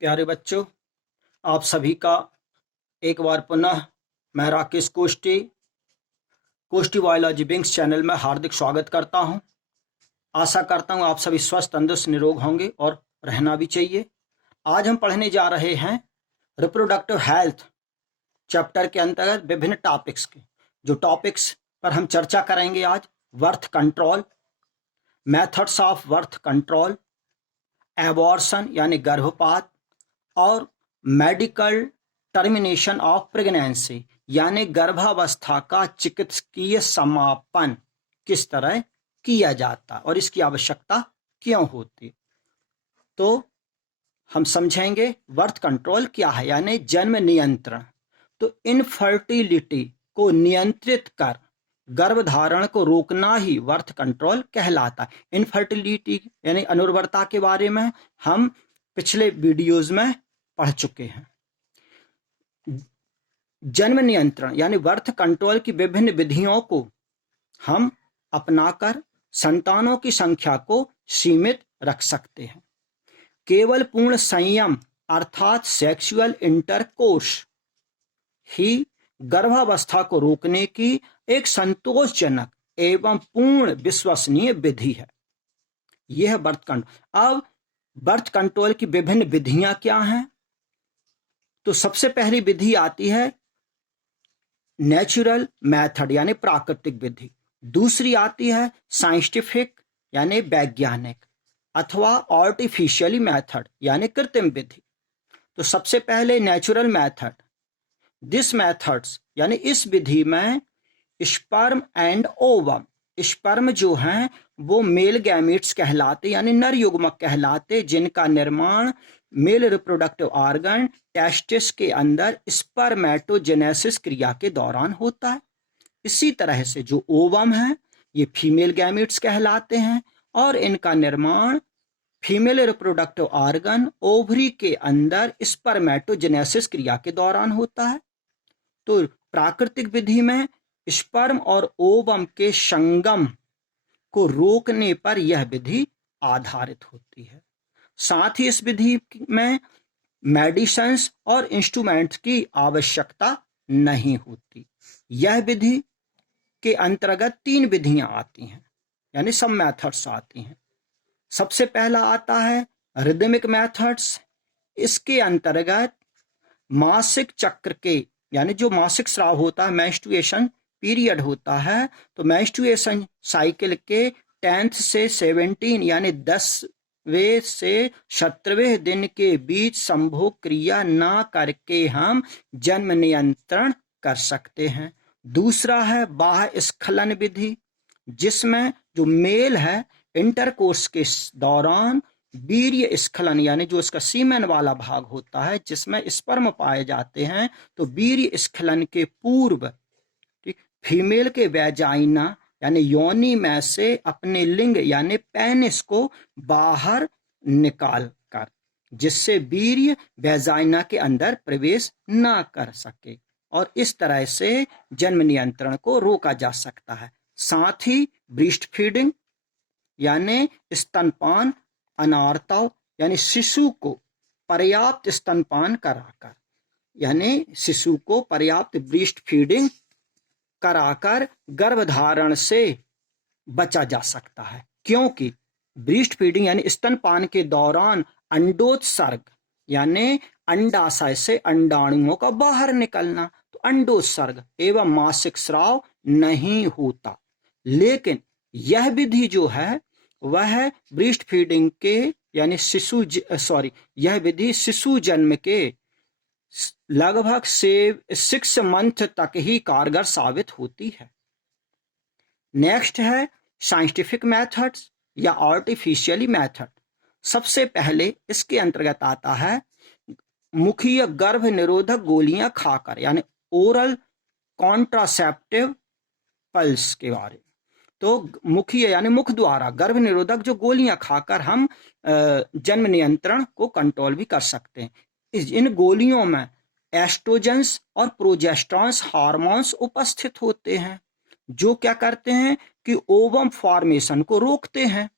प्यारे बच्चों, आप सभी का एक बार पुनः मैं राकेश कोष्टी बायोलॉजी विंग्स चैनल में हार्दिक स्वागत करता हूं। आशा करता हूं आप सभी स्वस्थ, तंदुरुस्त, निरोग होंगे और रहना भी चाहिए। आज हम पढ़ने जा रहे हैं रिप्रोडक्टिव हेल्थ चैप्टर के अंतर्गत विभिन्न टॉपिक्स के। जो टॉपिक्स पर हम चर्चा करेंगे आज: birth control, methods of birth control, abortion यानी गर्भपात, और मेडिकल टर्मिनेशन ऑफ प्रेगनेंसी यानी गर्भावस्था का चिकित्सकीय समापन किस तरह किया जाता और इसकी आवश्यकता क्यों होती। तो हम समझेंगे बर्थ कंट्रोल क्या है, यानी जन्म नियंत्रण। तो इनफर्टिलिटी को नियंत्रित कर गर्भधारण को रोकना ही बर्थ कंट्रोल कहलाता है। इनफर्टिलिटी यानी अनुर्वरता के बारे में हम पिछले वीडियोज में पढ़ चुके हैं। जन्म नियंत्रण यानी बर्थ कंट्रोल की विभिन्न विधियों को हम अपनाकर संतानों की संख्या को सीमित रख सकते हैं। केवल पूर्ण संयम अर्थात सेक्सुअल इंटरकोर्स ही गर्भावस्था को रोकने की एक संतोषजनक एवं पूर्ण विश्वसनीय विधि है। यह है बर्थ कंट्रोल। अब बर्थ कंट्रोल की विभिन्न विधियां क्या हैं? तो सबसे पहली विधि आती है नेचुरल मेथड यानी प्राकृतिक विधि। दूसरी आती है साइंटिफिक यानी वैज्ञानिक, अथवा आर्टिफिशियली मेथड यानी कृत्रिम विधि। तो सबसे पहले नेचुरल मेथड। दिस मेथड्स यानी इस विधि में स्पर्म एंड ओवम, स्पर्म जो हैं वो मेल गैमीट्स कहलाते यानी नर युग्मक कहलाते, जिनका निर्माण मेल रिप्रोडक्टिव ऑर्गन टेस्टिस के अंदर स्पर्मेटोजेनेसिस क्रिया के दौरान होता है। इसी तरह से जो ओवम है ये फीमेल गैमीट्स कहलाते हैं और इनका निर्माण फीमेल रिप्रोडक्टिव ऑर्गन ओवरी के अंदर स्पर्मेटोजेनेसिस क्रिया के दौरान होता है। तो प्राकृतिक विधि में स्पर्म और ओवम के संगम को रोकने पर यह विधि आधारित होती है। साथ ही इस विधि में मेडिसिन्स और इंस्ट्रूमेंट्स की आवश्यकता नहीं होती। यह विधि के अंतर्गत 3 विधियां आती हैं यानी सब मेथड्स आती हैं। सबसे पहला आता है रिदमिक मेथड्स। इसके अंतर्गत मासिक चक्र के यानी जो मासिक स्राव होता है, मेंस्ट्रुएशन पीरियड होता है, तो मेंस्ट्रुएशन साइकिल के 10th से 17 यानी 10वें से 17वें दिन के बीच संभोग क्रिया ना करके हम जन्म नियंत्रण कर सकते हैं। दूसरा है बाह्य स्खलन विधि, जिसमें जो मेल है इंटरकोर्स के दौरान वीर्य स्खलन यानी जो इसका सीमेन वाला भाग होता है जिसमें स्पर्म पाए जाते हैं, तो वीर्य स्खलन के पूर्व फीमेल के वैजाइना यानी योनि में से अपने लिंग यानी पेनिस को बाहर निकाल कर, जिससे वीर्य वैजाइना के अंदर प्रवेश ना कर सके, और इस तरह से जन्म नियंत्रण को रोका जा सकता है। साथ ही ब्रेस्ट फीडिंग यानी स्तनपान अनार्तव यानी शिशु को पर्याप्त स्तनपान कराकर, यानी शिशु को पर्याप्त ब्रेस्ट फीडिंग कराकर गर्भधारण से बचा जा सकता है, क्योंकि ब्रेस्ट फीडिंग यानी स्तनपान के दौरान अंडोत्सर्ग यानी अंडाशय से अंडाणुओं का बाहर निकलना, तो अंडोत्सर्ग एवं मासिक स्राव नहीं होता। लेकिन यह विधि जो है वह ब्रेस्ट फीडिंग के यानी यह विधि शिशु जन्म के लगभग 6 मंथ तक ही कारगर साबित होती है। नेक्स्ट है साइंटिफिक मेथड्स या आर्टिफिशियली मेथड। सबसे पहले इसके अंतर्गत आता है मुखीय गर्भ निरोधक गोलियां खाकर यानी ओरल कॉन्ट्रासेप्टिव पल्स के बारे में। तो मुखीय यानी मुख द्वारा गर्भ निरोधक जो गोलियां खाकर हम जन्म नियंत्रण को कंट्रोल भी कर सकते हैं। इन गोलियों में एस्ट्रोजेंस और प्रोजेस्टेरॉन्स हार्मोन्स उपस्थित होते हैं, जो क्या करते हैं कि ओवम फॉर्मेशन को रोकते हैं।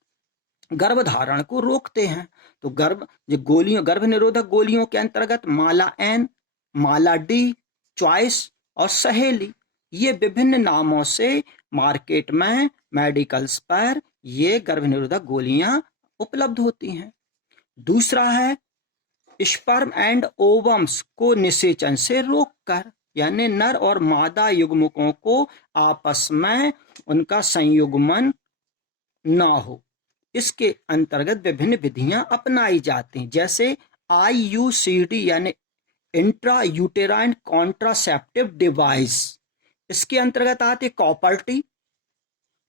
गर्भधारण को रोकते हैं। तो गर्भ निरोधक गोलियों के अंतर्गत माला एन, माला डी, चॉइस और सहेली, ये विभिन्न नामों से मार्केट में, मेडिकल्स पर ये गर्भ निरोधक गोलियां उपलब्ध होती हैं। दूसरा है स्पर्म एंड ओवम्स को निषेचन से रोककर, यानी नर और मादा युग्मकों को आपस में उनका संयुग्मन ना हो, इसके अंतर्गत विभिन्न विधियां अपनाई जाती हैं, जैसे IUCD यानी इंट्रा यूटेराइन कॉन्ट्रासेप्टिव डिवाइस। इसके अंतर्गत आते कॉपर टी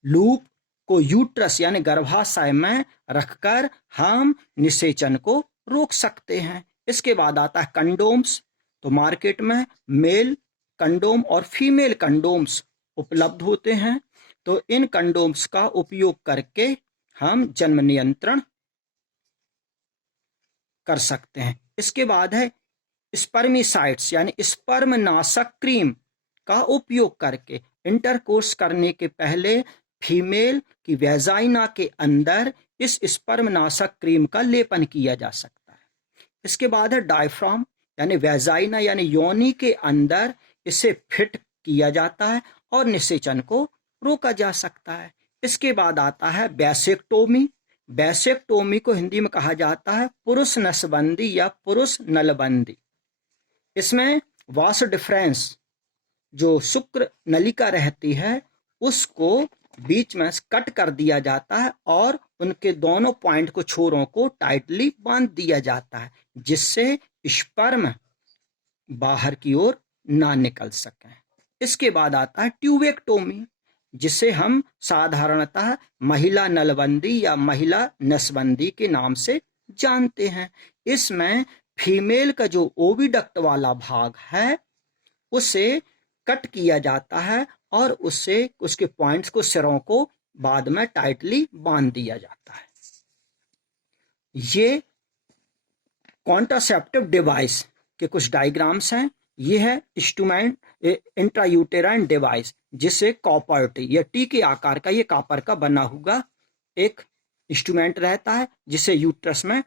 लूप को यूट्रस यानी गर्भाशय में रखकर हम निषेचन को रोक सकते हैं। इसके बाद आता है कंडोम्स। तो मार्केट में मेल कंडोम और फीमेल कंडोम्स उपलब्ध होते हैं। तो इन कंडोम्स का उपयोग करके हम जन्म नियंत्रण कर सकते हैं। इसके बाद है स्पर्मिसाइड्स यानी स्पर्म नाशक क्रीम का उपयोग करके इंटरकोर्स करने के पहले फीमेल की वेजाइना के अंदर इस स्पर्म नाशक क्रीम का लेपन किया जा सकता है। इसके बाद है डायफ्राम यानी वेजाइना यानी योनि के अंदर इसे फिट किया जाता है और निषेचन को रोका जा सकता है। इसके बाद आता है वैसेक्टोमी। वैसेक्टोमी को हिंदी में कहा जाता है पुरुष नसबंदी या पुरुष नलबंदी। इसमें वास डिफरेंस जो शुक्र नलिका रहती है उसको बीच में कट कर दिया जाता है और उनके दोनों पॉइंट को, छोरों को टाइटली बांध दिया जाता है, जिससे स्पर्म बाहर की ओर ना निकल सके। इसके बाद आता है ट्यूबेक्टोमी, जिसे हम साधारणतः महिला नलबंदी या महिला नसबंदी के नाम से जानते हैं। इसमें फीमेल का जो ओविडक्ट वाला भाग है उसे कट किया जाता है और उसके पॉइंट्स को, सिरों को बाद में टाइटली बांध दिया जाता है। ये कॉन्ट्रासेप्टिव डिवाइस के कुछ डायग्राम्स हैं। ये है इंस्ट्रूमेंट इंट्रायूटेराइन डिवाइस, जिसे कॉपर टी या टी के आकार का ये कॉपर का बना हुआ एक इंस्ट्रूमेंट रहता है जिसे यूट्रस में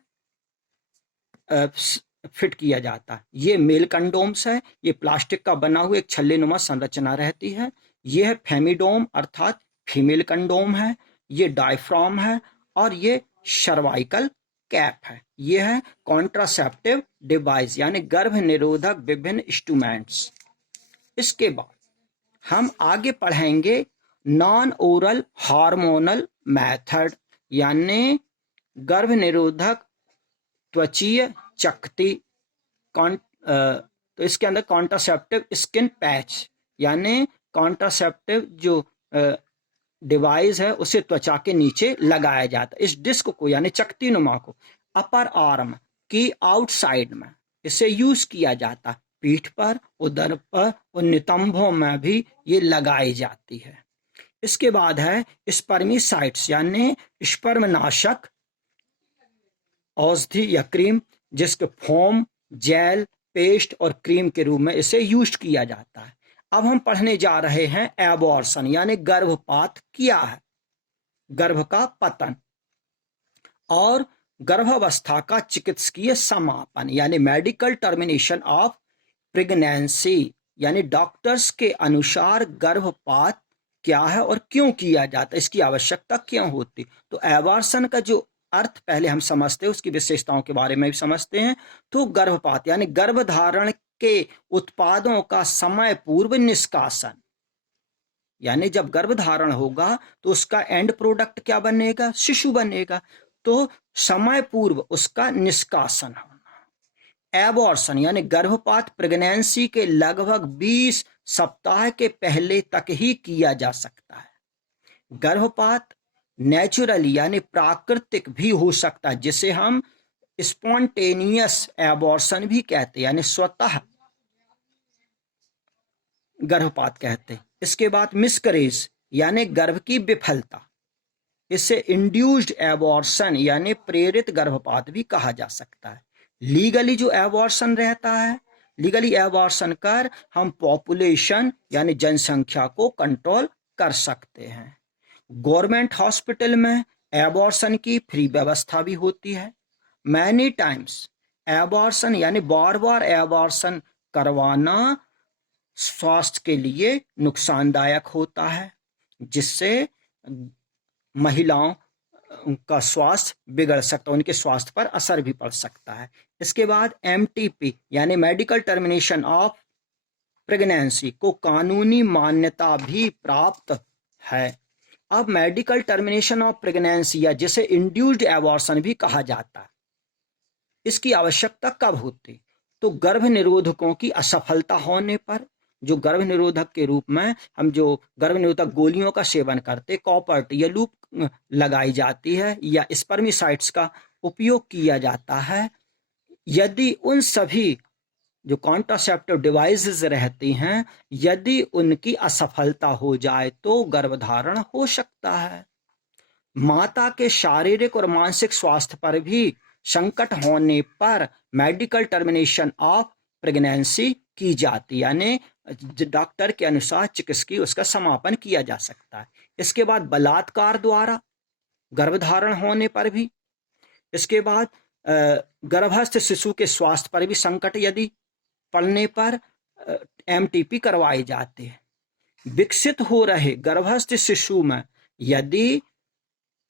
फिट किया जाता है। ये मेल कंडोम्स है। ये प्लास्टिक का बना हुआ एक छल्लेनुमा संरचना रहती है। ये है फेमिडोम अर्थात फीमेल कंडोम है। ये डायफ्राम है और ये सर्वाइकल कैप है। ये है कॉन्ट्रासेप्टिव डिवाइस यानी गर्भ निरोधक विभिन्न इंस्ट्रूमेंट्स। इसके बाद हम आगे पढ़ेंगे नॉन ओरल हार्मोनल मेथड यानी गर्भ निरोधक त्वचीय चकती। तो इसके अंदर कॉन्ट्रासेप्टिव स्किन पैच यानी कॉन्ट्रासेप्टिव जो डिवाइस है उसे त्वचा के नीचे लगाया जाता है। इस डिस्क को यानी चकती नुमा को अपर आर्म की आउटसाइड में इसे यूज किया जाता है। पीठ पर, उदर पर और नितंबों में भी ये लगाई जाती है। इसके बाद है स्पर्मिसाइड्स यानी स्पर्मनाशक औषधि या क्रीम, जिसके फोम, जेल, पेस्ट और क्रीम के रूप में इसे यूज किया जाता है। अब हम पढ़ने जा रहे हैं एबॉर्शन यानी गर्भपात क्या है, गर्भ का पतन और गर्भावस्था का चिकित्सकीय समापन यानी मेडिकल टर्मिनेशन ऑफ प्रेगनेंसी यानी डॉक्टर्स के अनुसार गर्भपात क्या है और क्यों किया जाता है, इसकी आवश्यकता क्यों होती। तो एबॉर्शन का जो अर्थ पहले हम समझते हैं, उसकी विशेषताओं के बारे में भी समझते हैं। तो गर्भपात यानी गर्भधारण के उत्पादों का समय पूर्व निष्कासन, यानी जब गर्भधारण होगा तो उसका एंड प्रोडक्ट क्या बनेगा, शिशु बनेगा, तो समय पूर्व उसका निष्कासन होना। एबॉर्शन यानी गर्भपात प्रेगनेंसी के लगभग 20 सप्ताह के पहले तक ही किया जा सकता है। गर्भपात नेचुरली यानी प्राकृतिक भी हो सकता है, जिसे हम स्पॉन्टेनियस एबॉर्शन भी कहते हैं यानी स्वतः गर्भपात कहते हैं। इसके बाद मिसकरेज यानी गर्भ की विफलता, इसे इंड्यूस्ड एबॉर्शन यानी प्रेरित गर्भपात भी कहा जा सकता है। लीगली जो एबॉर्शन रहता है, लीगली एबॉर्शन कर हम पॉपुलेशन यानी जनसंख्या को कंट्रोल कर सकते हैं। गवर्नमेंट हॉस्पिटल में एबॉर्शन की फ्री व्यवस्था भी होती है। मैनी टाइम्स एबॉर्शन यानी बार बार एबॉर्शन करवाना स्वास्थ्य के लिए नुकसानदायक होता है, जिससे महिलाओं का स्वास्थ्य बिगड़ सकता है, उनके स्वास्थ्य पर असर भी पड़ सकता है। इसके बाद MTP यानी मेडिकल टर्मिनेशन ऑफ प्रेगनेंसी को कानूनी मान्यता भी प्राप्त है। अब मेडिकल टर्मिनेशन ऑफ प्रेगनेंसी या जिसे इंड्यूस्ड एबॉर्शन भी कहा जाता है, इसकी आवश्यकता कब होती? तो गर्भ निरोधकों की असफलता होने पर, जो गर्भ निरोधक के रूप में हम जो गर्भ निरोधक गोलियों का सेवन करते, कॉपर्टी या लूप लगाई जाती है या स्पर्मिसाइड्स का उपयोग किया जाता है, यदि उन सभी जो कॉन्ट्रासेप्टिव डिवाइसेस रहती हैं, यदि उनकी असफलता हो जाए तो गर्भधारण हो सकता है। माता के शारीरिक और मानसिक स्वास्थ्य पर भी संकट होने पर मेडिकल टर्मिनेशन ऑफ प्रेगनेंसी की जाती, यानी डॉक्टर के अनुसार चिकित्सकीय उसका समापन किया जा सकता है। इसके बाद बलात्कार द्वारा गर्भधारण होने पर भी, इसके बाद गर्भस्थ शिशु के स्वास्थ्य पर भी संकट यदि पड़ने पर MTP करवाए जाते हैं। विकसित हो रहे गर्भस्थ शिशु में यदि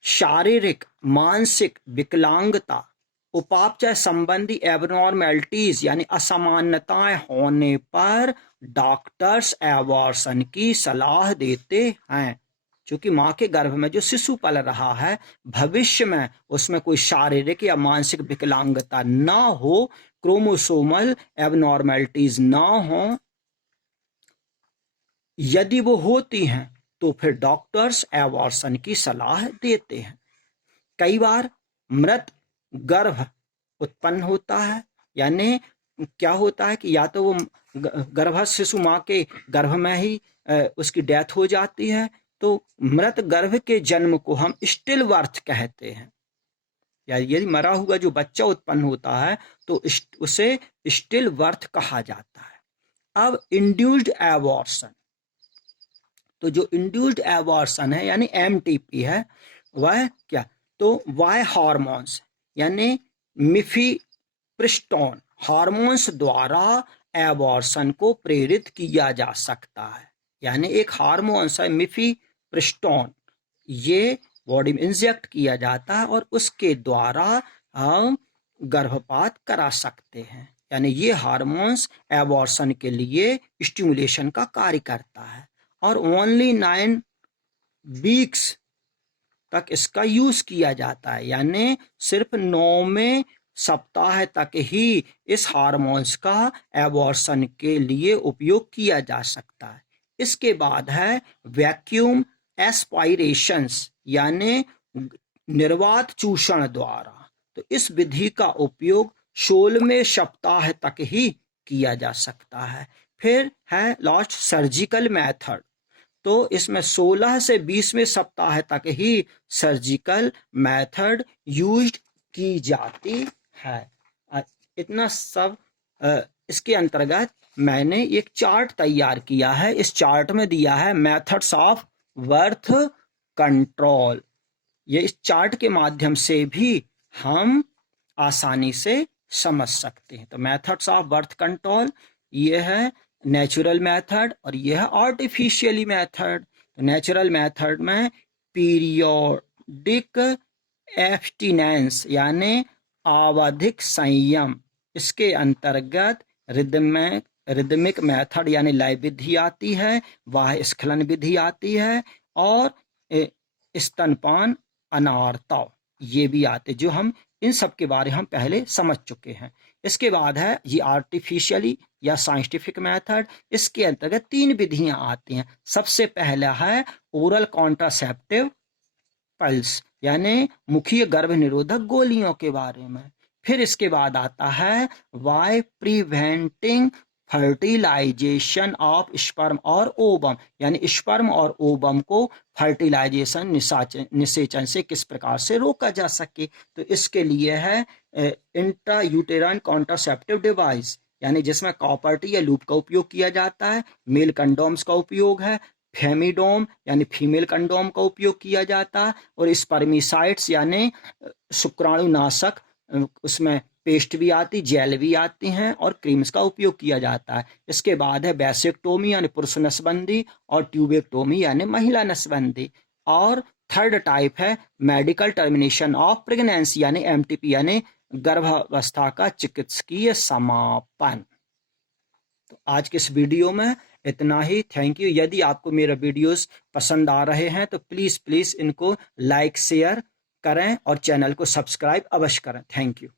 शारीरिक मानसिक विकलांगता, उपापचय संबंधी एबनॉर्मेलिटीज यानी असामान्यताएं होने पर डॉक्टर्स एबॉर्शन की सलाह देते हैं, क्योंकि माँ के गर्भ में जो शिशु पल रहा है, भविष्य में उसमें कोई शारीरिक या मानसिक विकलांगता ना हो, क्रोमोसोमल एबनॉर्मेलिटीज ना हो। यदि वो होती हैं तो फिर डॉक्टर्स एबॉर्शन की सलाह देते हैं। कई बार मृत गर्भ उत्पन्न होता है, यानी क्या होता है कि या तो वो गर्भस्थ शिशु माँ के गर्भ में ही उसकी डेथ हो जाती है, तो मृत गर्भ के जन्म को हम स्टिल बर्थ कहते हैं, या यदि मरा हुआ जो बच्चा उत्पन्न होता है तो उसे स्टिल बर्थ कहा जाता है। अब इंड्यूस्ड एबॉर्शन, तो जो इंड्यूस्ड एबॉर्शन है यानी MTP है, वह क्या, तो वह हार्मोन्स यानी मिफीप्रिस्टोन हार्मोन्स द्वारा एबॉर्शन को प्रेरित किया जा सकता है। यानी एक हार्मोन्स है मिफीप्रिस्टोन, ये बॉडी में इंजेक्ट किया जाता है और उसके द्वारा हम गर्भपात करा सकते हैं। यानी ये हार्मोन्स एबॉर्शन के लिए स्टिमुलेशन का कार्य करता है और ओनली 9 वीक्स तक इसका यूज किया जाता है, यानी सिर्फ 9वें सप्ताह तक ही इस हार्मोन्स का एबॉर्शन के लिए उपयोग किया जा सकता है। इसके बाद है वैक्यूम एस्पायरेशंस यानी निर्वात चूषण द्वारा, तो इस विधि का उपयोग 16वें सप्ताह तक ही किया जा सकता है। फिर है लास्ट सर्जिकल मेथड, तो इसमें 16 से 20वें सप्ताह तक ही सर्जिकल मेथड यूज्ड की जाती है। इतना सब इसके अंतर्गत मैंने एक चार्ट तैयार किया है। इस चार्ट में दिया है मेथड्स ऑफ बर्थ कंट्रोल। ये इस चार्ट के माध्यम से भी हम आसानी से समझ सकते हैं। तो मेथड्स ऑफ बर्थ कंट्रोल ये है नेचुरल मेथड और यह है आर्टिफिशियली मेथड। तो नेचुरल मेथड में पीरियोडिक एब्स्टिनेंस यानी आवधिक संयम, इसके अंतर्गत रिदमिक मेथड यानी लय विधि आती है, वाह्य स्खलन विधि आती है और स्तनपान अनार्ता ये भी आते, जो हम इन सब के बारे हम पहले समझ चुके हैं। इसके बाद है ये आर्टिफिशियली या साइंटिफिक मेथड। इसके अंतर्गत 3 विधियां आती हैं। सबसे पहला है ओरल कॉन्ट्रासेप्टिव पल्स यानी मुखीय गर्भ निरोधक गोलियों के बारे में। फिर इसके बाद आता है by preventing fertilization of sperm और ओवम यानी स्पर्म और ओवम को फर्टिलाइजेशन निषेचन से किस प्रकार से रोका जा सके। तो इसके लिए है इंट्रायूटेराइन कॉन्ट्रासेप्टिव डिवाइस यानी जिसमें कॉपर्टी या लूप का उपयोग किया जाता है। मेल कंडोम्स का उपयोग है, फेमिडोम यानी फीमेल कंडोम का उपयोग किया जाता है, और स्पर्मिसाइड्स यानी शुक्राणुनाशक, उसमें पेस्ट भी आती, जेल भी आती हैं, और क्रीम्स का उपयोग किया जाता है। इसके बाद है वैसेक्टोमी यानी पुरुष नसबंदी, और ट्यूबेक्टोमी यानी महिला नसबंदी। और थर्ड टाइप है मेडिकल टर्मिनेशन ऑफ प्रेगनेंसी यानी एमटीपी यानी गर्भावस्था का चिकित्सकीय समापन। तो आज के इस वीडियो में इतना ही। Thank you. यदि आपको मेरा वीडियोस पसंद आ रहे हैं तो प्लीज़ इनको लाइक शेयर करें और चैनल को सब्सक्राइब अवश्य करें। Thank you.